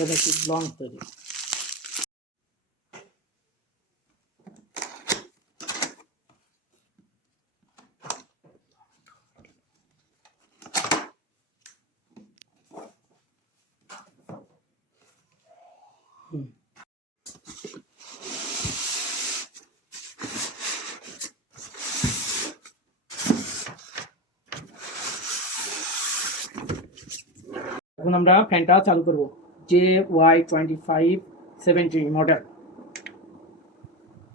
এটা কি লং তৈরি। এখন আমরা ফ্যানটা চালু করব, JY2570 মডেল।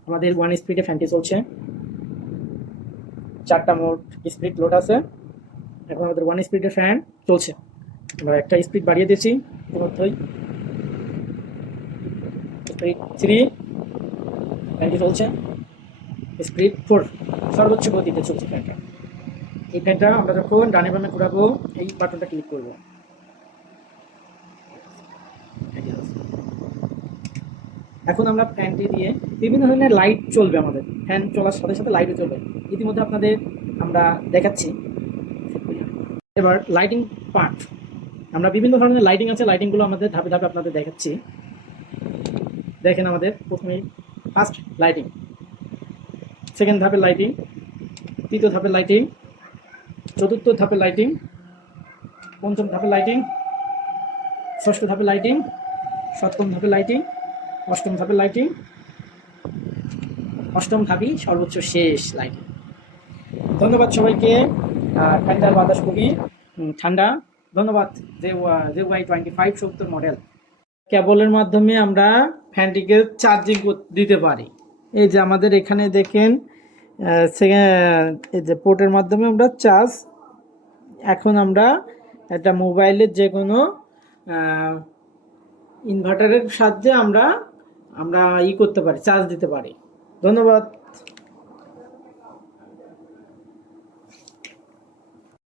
আমাদের 1 স্পিডে ফ্যানটি চলছে, 4টা মোট স্পিড লোড আছে। এখন আমাদের 1 স্পিডের ফ্যান চলছে। আমরা একটা স্পিড বাড়িয়ে দিচ্ছি ইতিমধ্যেই, স্পিড 3, ফ্যানটি চলছে। স্পিড 4, সর্বোচ্চ গতিতে চলছে ফ্যানটা। এই ফ্যানটা আমরা যখন ডানে বামে ঘোরাবো, এই বাটনটা ক্লিক করব। এখন আমরা ফ্যানটি দিয়ে বিভিন্ন ধরনের লাইট চলবে, আমাদের ফ্যান চলার সাথে সাথে লাইটও চলবে। ইতিমধ্যে আপনাদের আমরা দেখাচ্ছি। এবার লাইটিং পার্ট, আমরা বিভিন্ন ধরনের লাইটিং আছে, লাইটিংগুলো আমাদের ধাপে ধাপে আপনাদের দেখাচ্ছি। দেখেন, আমাদের প্রথমে ফার্স্ট লাইটিং, সেকেন্ড ধাপের লাইটিং, তৃতীয় ধাপের লাইটিং, চতুর্থ ধাপের লাইটিং, পঞ্চম ধাপের লাইটিং, ষষ্ঠ ধাপের লাইটিং, সপ্তম ধাপের লাইটিং, অষ্টম ধাপের লাইটিং, অষ্টম ধাপই সর্বোচ্চ শেষ লাইটিং। ধন্যবাদ সবাইকে। ফ্যানটার বাতাস খুবই ঠান্ডা। ধন্যবাদ। JY2570 model. কেবলের মাধ্যমে আমরা ফ্যানটিকে চার্জিং দিতে পারি। এই যে আমাদের এখানে দেখেন, এই যে পোর্টের মাধ্যমে আমরা চার্জ, এখন আমরা একটা মোবাইলের যে কোনো ইনভার্টারের সাহায্যে আমরা করতে পারি, চার্জ দিতে পারি। ধন্যবাদ।